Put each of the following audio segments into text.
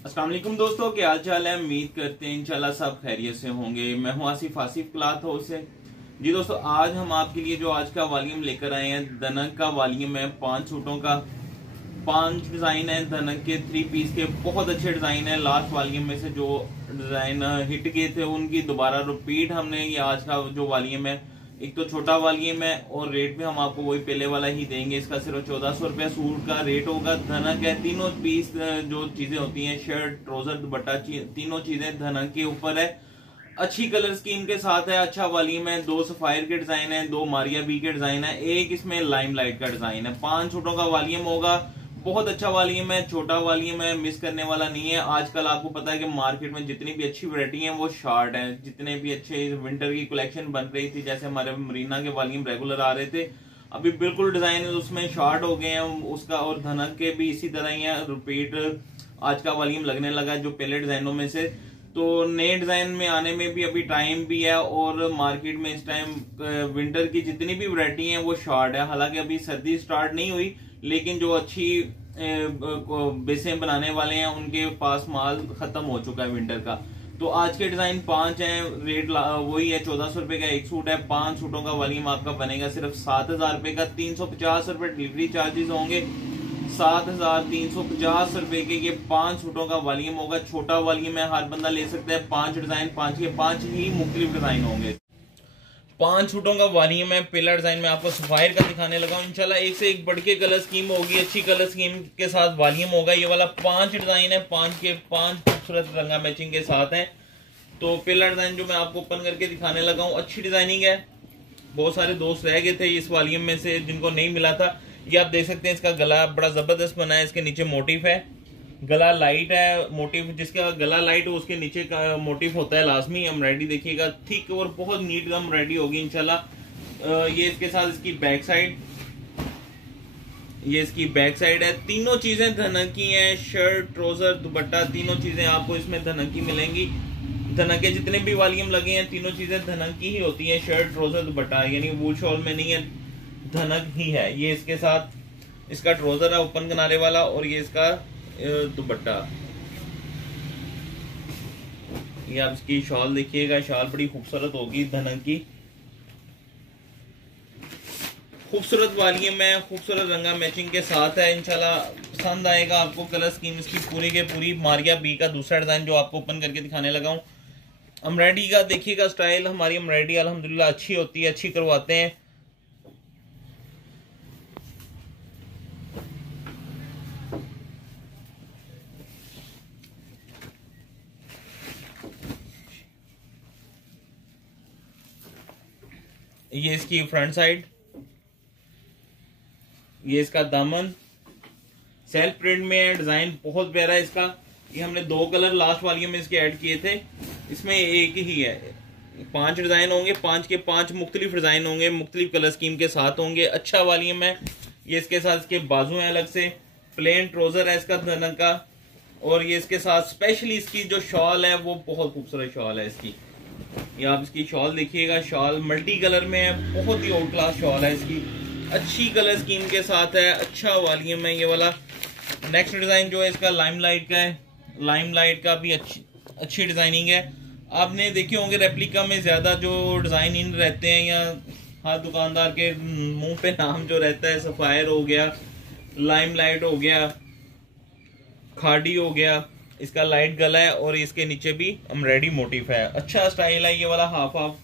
अस्सलाम वालेकुम दोस्तों, क्या हाल चाल है। उम्मीद करते हैं इंशाल्लाह सब खैरियत से होंगे। मैं हूं आसिफ क्लॉथ हाउस से। जी दोस्तों, आज हम आपके लिए जो आज का वॉल्यूम लेकर आए हैं, धनक का वॉल्यूम है। 5 सूटों का 5 डिजाइन है धनक के 3 पीस के। बहुत अच्छे डिजाइन है। लास्ट वॉल्यूम में से जो डिजाइन हिट गए थे उनकी दोबारा रिपीट हमने ये आज का जो वॉल्यूम है, एक तो छोटा वॉल्यूम है और रेट में हम आपको वही पहले वाला ही देंगे। इसका सिर्फ 1400 रुपया सूट का रेट होगा। धनक है, तीनों पीस जो चीजें होती हैं, शर्ट, ट्राउजर, दुपट्टा, तीनों चीजें धनक के ऊपर है। अच्छी कलर स्कीम के साथ है। अच्छा वॉल्यूम है। 2 सफायर के डिजाइन है, 2 मारिया बी के डिजाइन है, एक इसमें लाइमलाइट का डिजाइन है। 5 सूटों का वॉल्यूम होगा। बहुत अच्छा वॉल्यूम है, छोटा वॉल्यूम है, मिस करने वाला नहीं है। आजकल आपको पता है कि मार्केट में जितनी भी अच्छी वैरायटी है वो शॉर्ट है। जितने भी अच्छे विंटर की कलेक्शन बन रही थी, जैसे हमारे मरीना के वॉल्यूम रेगुलर आ रहे थे, अभी बिल्कुल डिजाइन उसमें शॉर्ट हो गए हैं उसका। और धनक के भी इसी तरह ही है, रिपीट आज का वॉल्यूम लगने लगा जो पहले डिजाइनों में से। तो नए डिजाइन में आने में भी अभी टाइम भी है और मार्केट में इस टाइम विंटर की जितनी भी वैरायटी है वो शॉर्ट है। हालांकि अभी सर्दी स्टार्ट नहीं हुई, लेकिन जो अच्छी बेसें बनाने वाले हैं उनके पास माल खत्म हो चुका है विंटर का। तो आज के डिजाइन 5 हैं। रेट वही है, 1400 रुपए का एक सूट है। 5 सूटों का वॉल्यूम आपका बनेगा सिर्फ 7000 रुपए का। 350 रुपए डिलीवरी चार्जेस होंगे। 7350 रुपए के ये 5 सूटों का वॉल्यूम होगा। छोटा वॉल्यूम है, हर बंदा ले सकता है। 5 डिजाइन, 5 के 5 ही मुख्तलिफ डिजाइन होंगे। 5 सूटों का वॉल्यूम है। पहला डिजाइन में आपको सफायर का दिखाने लगा हूं। इंशाल्लाह एक से एक बढ़ के कलर स्कीम होगी। अच्छी कलर स्कीम के साथ वॉल्यूम होगा। ये वाला 5 डिजाइन है, 5 के 5 खूबसूरत रंगा मैचिंग के साथ है। तो पहला डिजाइन जो मैं आपको ओपन करके दिखाने लगा हूँ, अच्छी डिजाइनिंग है। बहुत सारे दोस्त रह गए थे इस वॉल्यूम में से जिनको नहीं मिला था। ये आप देख सकते हैं, इसका गला बड़ा जबरदस्त बना है। इसके नीचे मोटिफ है, गला लाइट है। मोटिफ जिसका गला लाइट हो उसके नीचे का मोटिफ होता है लाजमी। एम्ब्रॉयडरी देखिएगा, थिक और बहुत नीट एम्ब्रॉयडरी होगी इंशाल्लाह। ये इसके साथ इसकी बैक साइड, ये इसकी बैक साइड है। तीनों चीजें धनक की हैं। शर्ट, ट्राउजर, दुपट्टा, तीनों चीजें आपको इसमें धनक की मिलेंगी। धनक के जितने भी वॉल्यूम लगे हैं तीनों चीजें धनक की ही होती हैं। शर्ट, ट्राउजर, दुपट्टा, यानी वूल शॉल में नहीं है, धनक ही है। ये इसके साथ इसका ट्राउजर है ओपन किनारे वाला, और ये इसका दुपट्टा। ये आप इसकी शॉल देखिएगा, शॉल बड़ी खूबसूरत होगी धनक की। खूबसूरत वॉल्यूम है, खूबसूरत रंगा मैचिंग के साथ है। इंशाल्लाह पसंद आएगा आपको। कलर स्कीम इसकी पूरी के पूरी मारिया बी का दूसरा डिजाइन जो आपको ओपन करके दिखाने लगा हूँ। एम्ब्रॉयडरी का देखिएगा स्टाइल। हमारी एम्ब्रॉयडरी अल्हम्दुलिल्लाह अच्छी होती है, अच्छी करवाते हैं। ये इसकी फ्रंट साइड, ये इसका दामन सेल्फ प्रिंट में है। डिजाइन बहुत प्यारा है इसका। ये हमने 2 कलर लास्ट वॉल्यूम में इसके ऐड किए थे, इसमें एक ही है। 5 डिजाइन होंगे, 5 के 5 मुख्तलिफ डिजाइन होंगे, मुख्तलिफ कलर स्कीम के साथ होंगे। अच्छा वॉल्यूम है। ये इसके साथ इसके बाजू हैं अलग से। प्लेन ट्राउजर है इसका धनक का, और ये इसके साथ स्पेशली इसकी जो शॉल है वो बहुत खूबसूरत शॉल है इसकी। ये आप इसकी शॉल देखिएगा, शॉल मल्टी कलर में है, बहुत ही आउट क्लास शॉल है इसकी। अच्छी कलर स्कीम के साथ है, अच्छा वॉल्यूम है ये वाला। नेक्स्ट डिजाइन जो है इसका लाइमलाइट का है। लाइमलाइट का भी अच्छी डिजाइनिंग है। आपने देखे होंगे रेप्लिका में ज्यादा जो डिजाइन इन रहते हैं, या हर दुकानदार के मुंह पे नाम जो रहता है, सफायर हो गया, लाइमलाइट हो गया, खाड़ी हो गया। इसका लाइट गला है और इसके नीचे भी एम्ब्रॉयडरी मोटिफ है। अच्छा स्टाइल है ये वाला। हाफ हाफ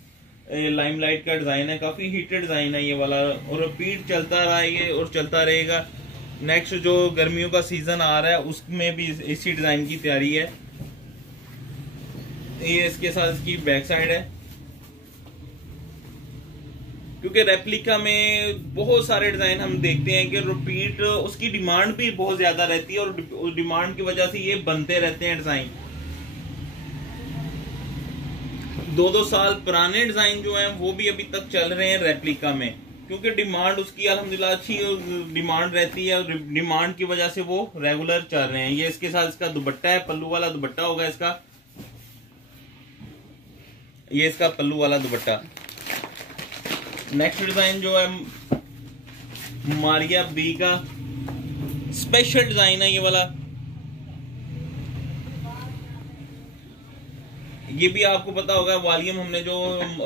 लाइमलाइट का डिजाइन है, काफी हीटेड डिजाइन है ये वाला, और रिपीट चलता रहा ये और चलता रहेगा। नेक्स्ट जो गर्मियों का सीजन आ रहा है उसमें भी इसी डिजाइन की तैयारी है। ये इसके साथ इसकी बैक साइड है। क्योंकि रेप्लिका में बहुत सारे डिजाइन हम देखते हैं कि रिपीट उसकी डिमांड भी बहुत ज्यादा रहती है, और उस डिमांड की वजह से ये बनते रहते हैं डिजाइन। 2-2 साल पुराने डिजाइन जो हैं वो भी अभी तक चल रहे हैं रेप्लिका में, क्योंकि डिमांड उसकी अल्हम्दुलिल्लाह अच्छी डिमांड रहती है, और डिमांड की वजह से वो रेगुलर चल रहे हैं। ये इसके साथ इसका दुपट्टा है, पल्लू वाला दुपट्टा होगा इसका। ये इसका पल्लू वाला दुपट्टा। नेक्स्ट डिजाइन जो है मारिया बी का स्पेशल डिजाइन है ये वाला। ये भी आपको पता होगा वॉल्यूम हमने जो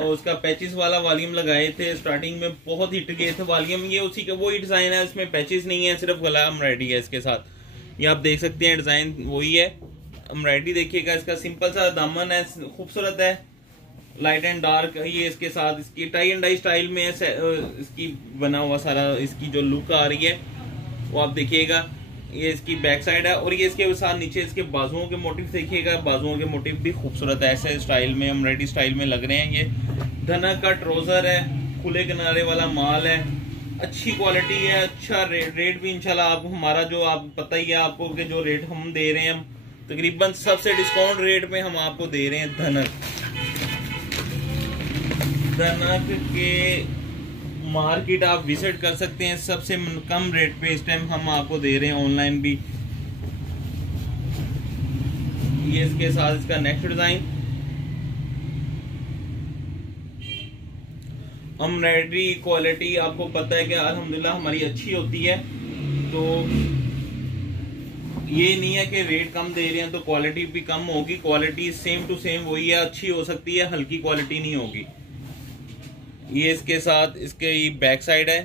उसका पैचेस वाला वॉल्यूम लगाए थे स्टार्टिंग में, बहुत हिट गए थे वॉल्यूम। ये उसी का वही डिजाइन है, इसमें पैचेस नहीं है, सिर्फ गला एम्ब्रॉयडरी है इसके साथ। ये आप देख सकते हैं डिजाइन वही है, एम्ब्रॉयडरी देखिएगा। इसका सिंपल सा दामन है, खूबसूरत है, लाइट एंड डार्क। ये इसके साथ इसकी टाई एंड डाई स्टाइल में इसकी बना हुआ सारा, इसकी जो लुक आ रही है वो आप देखिएगा। ये इसकी बैक साइड है और ये इसके साथ नीचे इसके बाजुओं के मोटिव देखिएगा, बाजुओं के मोटिव भी खूबसूरत है, ऐसे स्टाइल में एम्ब्रॉयडरी स्टाइल में लग रहे हैं। ये धनक का ट्राउजर है, खुले किनारे वाला माल है, अच्छी क्वालिटी है, अच्छा रेट भी इंशाल्लाह आप हमारा जो आप पता ही है आपको कि जो रेट हम दे रहे हैं तकरीबन सबसे डिस्काउंट रेट में हम आपको दे रहे हैं। धनक के मार्केट आप विजिट कर सकते हैं, सबसे कम रेट पे इस टाइम हम आपको दे रहे हैं, ऑनलाइन भी। ये इसके साथ इसका नेक्स्ट डिजाइन एम्ब्रॉयडरी क्वालिटी आपको पता है कि अल्हम्दुलिल्लाह हमारी अच्छी होती है, तो ये नहीं है कि रेट कम दे रहे हैं तो क्वालिटी भी कम होगी, क्वालिटी सेम टू सेम वही है, अच्छी हो सकती है, हल्की क्वालिटी नहीं होगी। ये इसके साथ इसके बैक साइड है,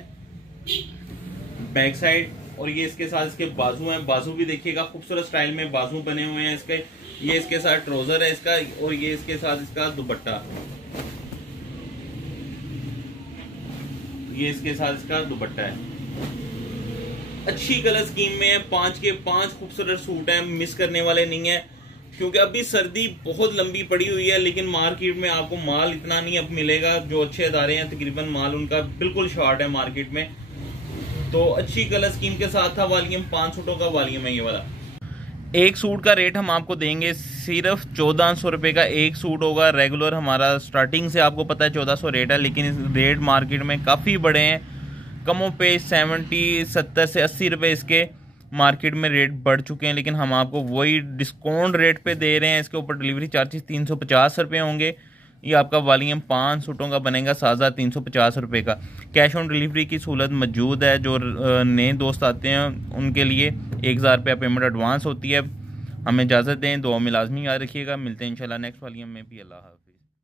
बैक साइड, और ये इसके साथ इसके बाजू हैं, बाजू भी देखिएगा खूबसूरत स्टाइल में बाजू बने हुए हैं इसके। ये इसके साथ ट्राउजर है इसका, और ये इसके साथ इसका दुपट्टा, ये इसके साथ इसका दुपट्टा है। अच्छी कलर स्कीम में है, 5 के 5 खूबसूरत सूट है, मिस करने वाले नहीं है, क्योंकि अभी सर्दी बहुत लंबी पड़ी हुई है, लेकिन मार्केट में आपको माल इतना नहीं अब मिलेगा। जो अच्छे अदारे हैं तकरीबन माल उनका बिल्कुल शॉर्ट है मार्केट में, तो अच्छी कलर स्कीम के साथ था वॉल्यूम, 5 सूटों का वॉल्यूम है ये वाला। एक सूट का रेट हम आपको देंगे सिर्फ 1400 रुपये का एक सूट होगा। रेगुलर हमारा स्टार्टिंग से आपको पता है 1400 रेट है, लेकिन इस रेट मार्केट में काफ़ी बड़े हैं, कमों पे 70 से 80 रुपये इसके मार्केट में रेट बढ़ चुके हैं, लेकिन हम आपको वही डिस्काउंट रेट पे दे रहे हैं। इसके ऊपर डिलीवरी चार्जेस 350 रुपये होंगे। ये आपका वॉल्यूम 5 सूटों का बनेगा 7350 रुपये का। कैश ऑन डिलीवरी की सहूलत मौजूद है, जो नए दोस्त आते हैं उनके लिए 1000 रुपया पेमेंट एडवांस होती है। हमें इजाज़त दें, दुआ में लाजमी याद रखिएगा। मिलते हैं इंशाल्लाह नेक्स्ट वॉल्यूम में भी। अल्लाह हाफ़िज़।